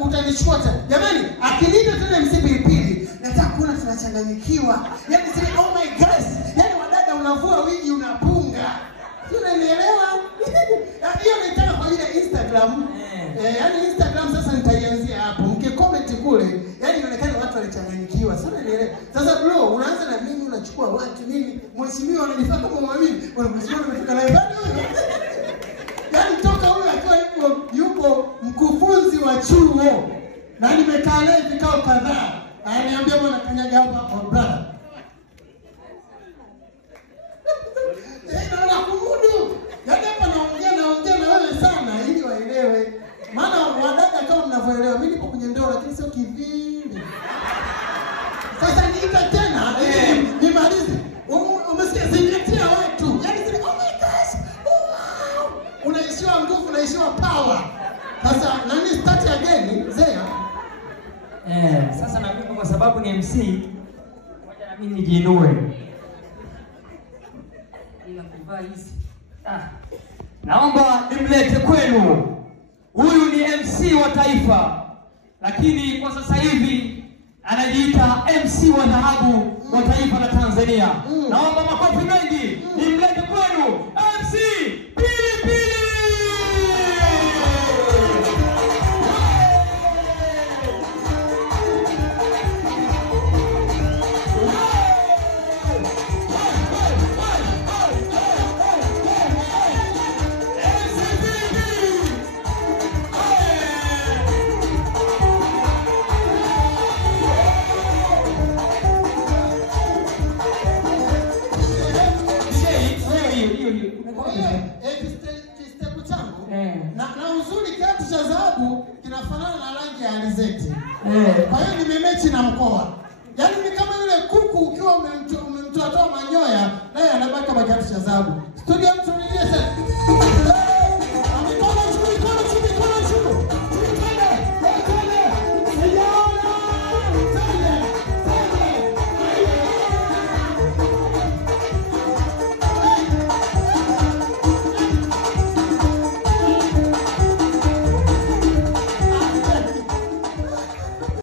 Utanichukua jamani, akilita tena MC Pilipili, nataka kuona tunachanganyikiwa. Yaani sisi oh my gosh, yaani wadada unavua wigi unapunga. Unanielewa? Hiyo naitaka kwa ile Instagram. Yaani Instagram sasa nitaianzia hapo. Mkicomment kule, yaani inaonekana watu walichanganyikiwa. Sasa nielewa. Sasa bro, unaanza na mimi unachukua watu mimi, mheshimiwa ananifaa kama mwamini. Unamheshimiwa umefika na ibada wewe. Yaani toka huyo akiwa yupo mkufunzi wa chuo. Na nimekaa naye vikao kadhaa. Ananiambia bwana kanyaga hapa kwa brother. Naona kumudu. Yaani hapa naongea na wewe sana ili waelewe. Maana wadada kama mnavyoelewa mimi nipo kwenye ndoa lakini sio kivili. Sasa niita tena nimalize. Umesikia zingatia watu. Yaani zile oh my gosh. Wow. Unaishiwa nguvu, unaishiwa power. Sasa nani start again? Zea. Sasa na mimi kwa sababu ni MC, ngoja na mimi nijiinue. Ila kuvaa hizi. Naomba nimlete kwenu. Huyu ni MC wa taifa. Lakini kwa sasa hivi anajiita MC wa dhahabu wa taifa la Tanzania. Naomba makofi mengi nimlete kwenu MC Pilipili. Na uzuri kiatu cha dhahabu kinafanana na rangi ya alizeti. Kwa hiyo nimemechi na mkoa. Yaani ni kama yule kuku ukiwa umemtoa manyoya naye anabaki kama kiatu cha dhahabu. Studio